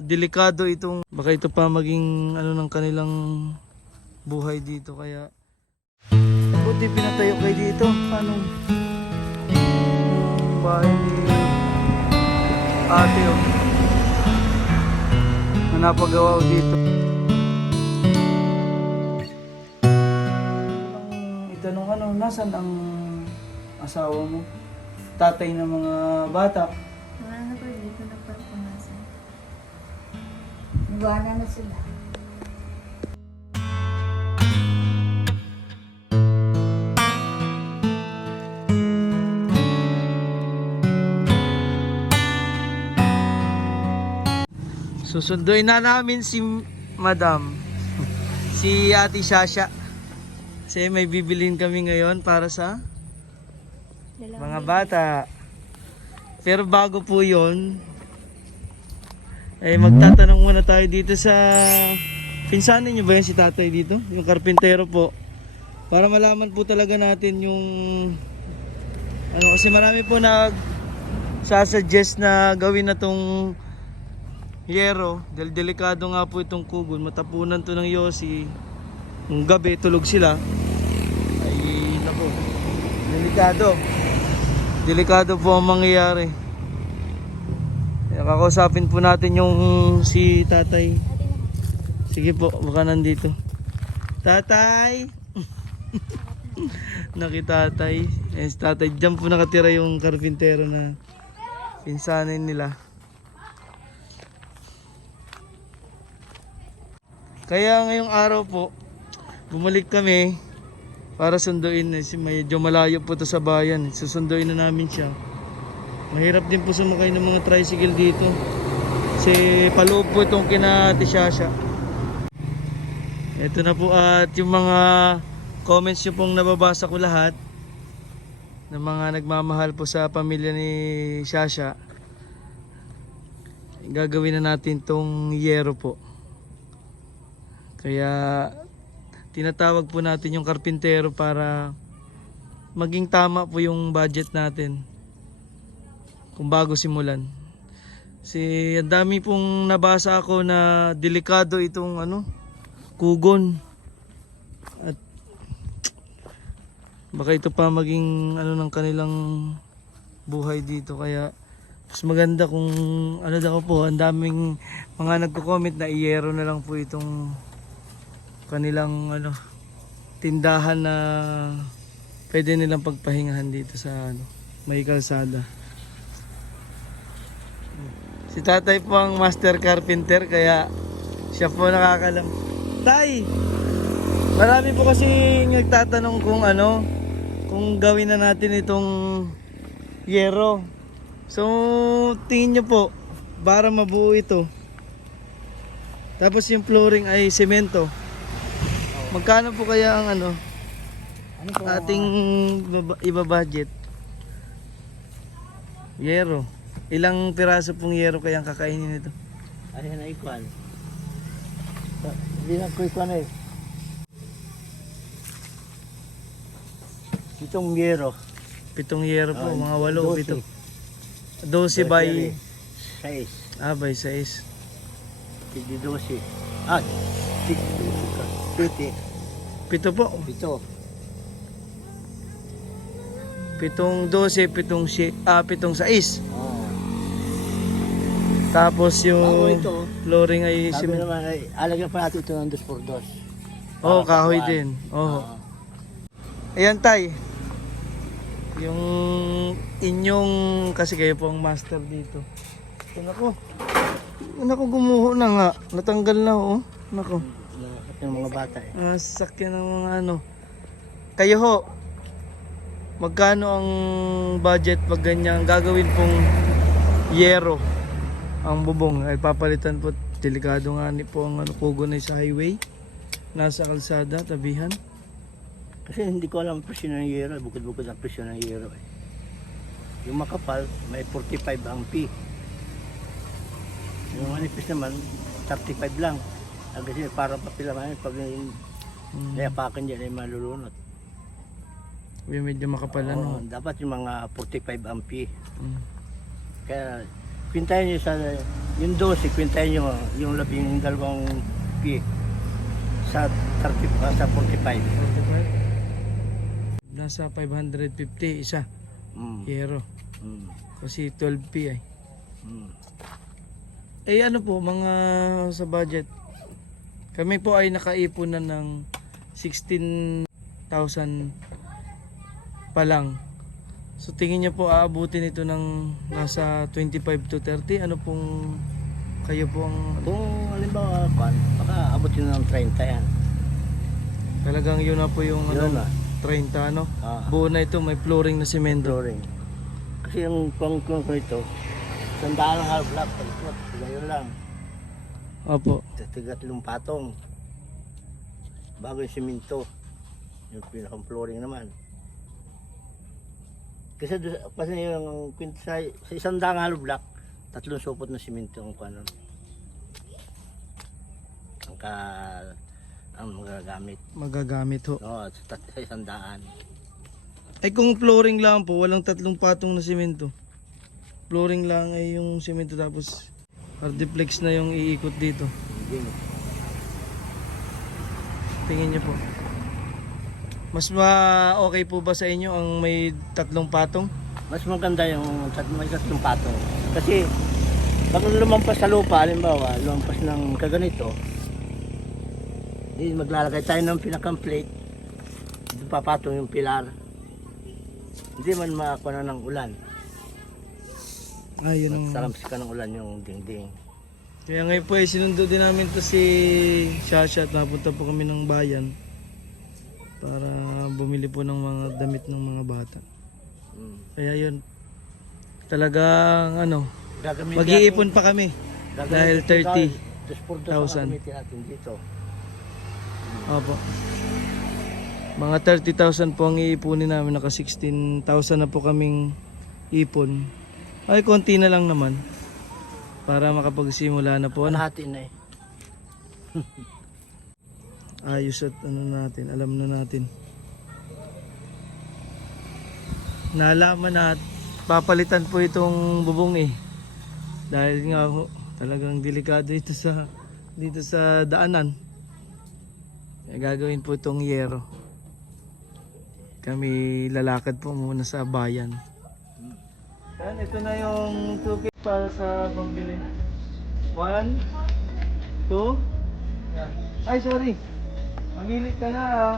delikado itong, baka ito pa maging ano ng kanilang buhay dito, kaya buti pinatayo kayo dito. Anong bahay ni ate na napagawa dito. Itanong ano, nasan ang asawa mo? Tatay ng mga bata? Wala na pa dito na pagpunasan. Nagwana na sila. Susunduin na namin si Madam, si Ate Shasha. Kasi may bibilin kami ngayon para sa mga bata. Pero bago po yun, ay magtatanong muna tayo dito sa pinsanin nyo ba yan si tatay dito? Yung karpintero po. Para malaman po talaga natin yung ano, kasi marami po sasuggest na gawin na tong yero. Dahil delikado nga po itong kugon. Matapunan to ng yosi. Nung gabi tulog sila. Ay nako, delikado. Delikado po ang mangyayari. Kakausapin po natin yung si tatay. Sige po, baka nandito. Tatay! Nakitatay. Si tatay, dyan po nakatira yung karpintero na pinsanin nila. Kaya ngayong araw po, bumalik kami para sunduin. Medyo malayo po to sa bayan. Susunduin na namin siya. Mahirap din po sumakay ng mga tricycle dito. Kasi paloob po itong kina Ate Shasha. Ito na po, at yung mga comments nyo pong nababasa ko lahat ng mga nagmamahal po sa pamilya ni Shasha. Gagawin na natin tong yero po. Kaya tinatawag po natin yung karpintero para maging tama po yung budget natin kung bago simulan. Kasi ang dami pong nabasa ako na delikado itong ano, kugon. At baka ito pa maging ano ng kanilang buhay dito, kaya mas maganda kung ano daw po, ang daming mga nagko-comment na iyero na lang po itong kanilang ano, tindahan na pwede nilang pagpahingahan dito sa ano, may kalsada. Si tatay po ang master carpenter, kaya siya po nakakalam. Tay! Marami po kasi nagtatanong kung ano, kung gawin na natin itong yero. So tingin nyo po, para mabuo ito, tapos yung flooring ay semento, magkano po kaya ang ano ating iba-budget? Yero. Ilang piraso pong yero kayang kakainin nito? Ano na ikuan? Hindi na ko ikuan eh. Pitong yero. 7 yero po, mga 8 o 7. 12 by 6. by 6. Hindi 12. Ah, 6 ka. 7 po. 7. 7, 12, 7 6. Oh. Tapos yung Bago ito, flooring ay sabi semento. naman ay alagyan pa natin ito ng 2x2. Oh, Para kahoy pakuan. din. Oh. Oo. Ayan tay. Yung inyong, kasi kayo po ang master dito. Nako. Nako, gumuho na nga. Natanggal na oh. Nako. Lahat ng mga bata eh. Sakyan ng mga ano. Kayo ho, magkano ang budget pag ganyan gagawin pong yero ang bubong? Ay papalitan po, delikado nga ni po ang ano, kugon ay sa highway, nasa kalsada, tabihan. Kasi hindi ko alam ang presyo ng yero. Bukod-bukod ang presyo ng yero eh. Yung makapal, may 45 ang fee. Yung manipis naman, 35 lang. Kasi parang papilaman pag nayapakan dyan ay malulunot. Medyo makapalan. Oo, dapat yung mga 45 ang fee. Mm. Kaya Kwintahin nyo yung 12, kwintahin nyo yung 12 pi sa 30, sa 45. 45. Nasa 550 isa. Hero. Kasi 12p ay. Eh ano po mga sa budget? Kami po ay nakaipon na ng 16,000 pa lang. So tingin niyo po aabutin ito ng nasa 25 to 30? Ano pong kayo po ang Kung halimbawa, baka abot yun ng 30 yan. talagang yun na po yung Yun ano, na. 30 ano? Ah. Buo na ito, may flooring na semento. Flooring. Kasi yung kung ito, sandaan ng half block, pagkot, ngayon lang. Opo. Tigat patong. Bago yung simento. Yung pinakang flooring naman. Kasi yung sa isang daang hollow block, 3 supot na simento ang kanon. Ang magagamit. Magagamit ho. No, sa isang daan. Ay kung flooring lang po, walang 3 patong na semento. Flooring lang ay yung semento tapos hardiplex na yung iikot dito. Hindi. Tingin niyo po. Mas okay po ba sa inyo ang may 3 patong? Mas maganda yung may 3 patong. Kasi pag lumampas sa lupa, halimbawa, lumampas ng kaganito, maglalagay tayo ng pinakang plate, dito papatong yung pilar. Hindi man makakuha ng ulan. Ayun ang... Magsalamsi ka ng ulan yung dingding. Kaya ngayon po sinundo din namin to si Shasha at napunta po kami ng bayan para bumili po ng mga damit ng mga bata. Kaya yun, talagang ano, mag-iipon pa kami dahil 30,000. natin dito. Opo. Mga 30,000 po ang iipunin namin, naka 16,000 na po kaming ipon. Ay konti na lang naman para makapagsimula na po. Ano? Kalahati na eh. Ayos at ano natin, alam na natin. Nalaman na papalitan po itong bubong eh. Dahil nga ho, talagang delikado ito dito sa daanan. Kaya gagawin po itong yero. Kami lalakad po muna sa bayan. Yan, ito na yung 2K para sa pambili. 1, 2. Ay, sorry. Magilit ka na ah.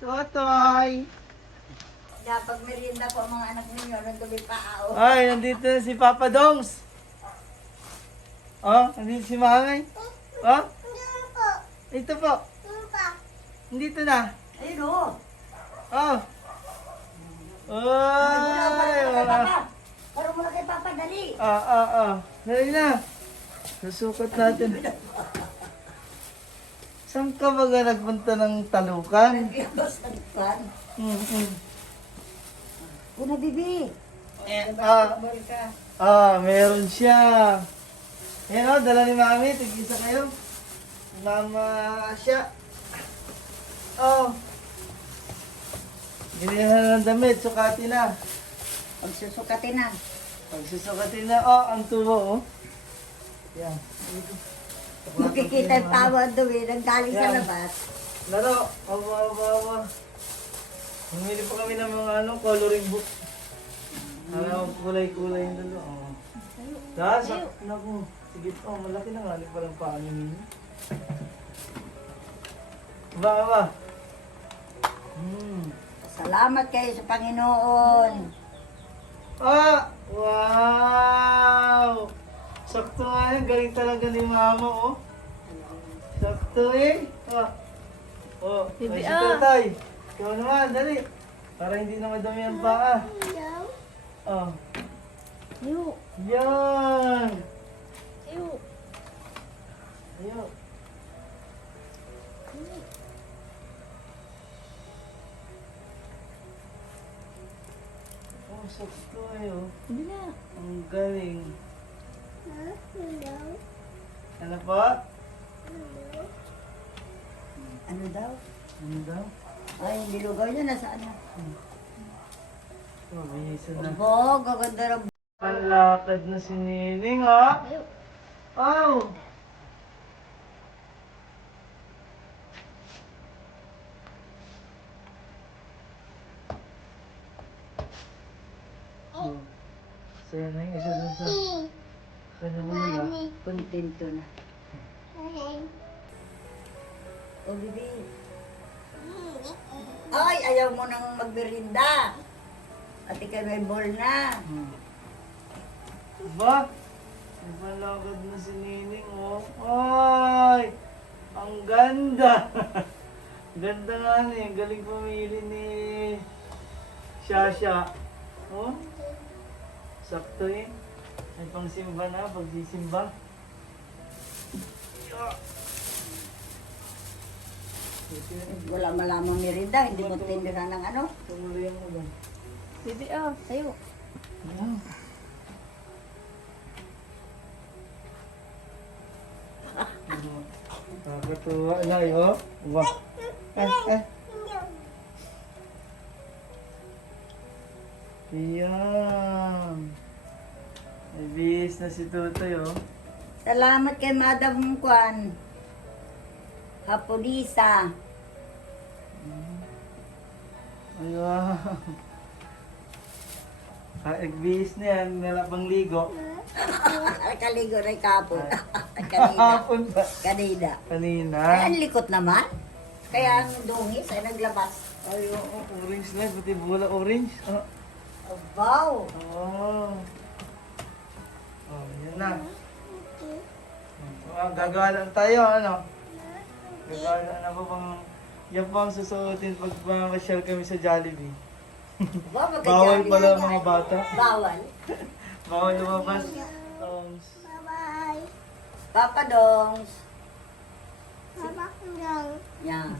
Totoy! Kapag merienda po ang mga anak ninyo, nandun pa ako. Ay, nandito na si Papa Dongs. Oh, nandito si Mami. Oh, ito po. Nandito na. Ayun o. Oh. Ay, wala. Parang muna kay Papa, dali. Dali na. Susukat natin. Saan ka ba nagpunta ng talukan? Nagkabas ng pan. Mm-mm. Una, bibi. Meron siya. Yan o, dala ni Mami. Tig-isa kayo. Mama siya. Oh. Binili na ng damit. Sukati na. Pagsusukatin na. Pagsusukatin na. Oh, ang tubo. Oh. Yan. Makikita yung tawa doon eh, nanggaling sa Yan. labas. Laro. Aba. Bumili pa kami ng mga coloring book. Kulay-kulay yung dalo. Oh. Naku. Sige po, malaki na nga. Ano palang paano ninyo? Ba. Salamat kayo sa Panginoon. Wow! Sakto nga yan. Galing talaga ni Mama, oh. Sakto eh. Ay, si Tatay. Ikaw naman, dali. Para hindi na madami ang paa. Oh. Ayo. Yan. Ayo. Ayo. Oh, sakto eh, oh. Hindi na. Ang galing. Ano po? Ano daw? Ano daw? Ay, nilugaw niya na sa ano. Oh, may isa na. Abo, gaganda na. Ang lakad na si Nining, ha? Ayo. Oh! Oh. Saya na yung isa dun sa... Kanila. Kontento na. O, bibi. Ay, ayaw mo nang magmerinda. At ikaw may ball na. Ba? Ang lakad na si Nining, oh. Ay! Ang ganda! Ganda nga niya. Galing pumili ni Shasha. Oh? Sakto eh. May pangsimba na, pagsisimba. Wala malamang merinda, hindi mo tindira ng ano. Tumuloy mo ba? Bibi, tayo. Ayan. Nakakatuwa na oh. Wow. Ayan. May bihis na si Tutoy oh. Salamat kay Madam Kwan. Hapulisa. Ay, wow. Bihis na yan, nalapang ligo. Kaligo na kapo. Kanina. Hapon ba? Kanina. Kanina. Ay, ang likot naman. Kaya ang dungis ay naglabas. Ay, oo, orange na, buti bula orange. Oh. Wow! Oh. Oh, yan na. Gagawa lang tayo, ano? Gagawa lang na po pang... Yan po ang susuotin pag mamasyal kami sa Jollibee. Wow, Bawal magka-jolly pala yan. mga bata. Bawal. Bawal lumabas. Papa Dongs. Yan.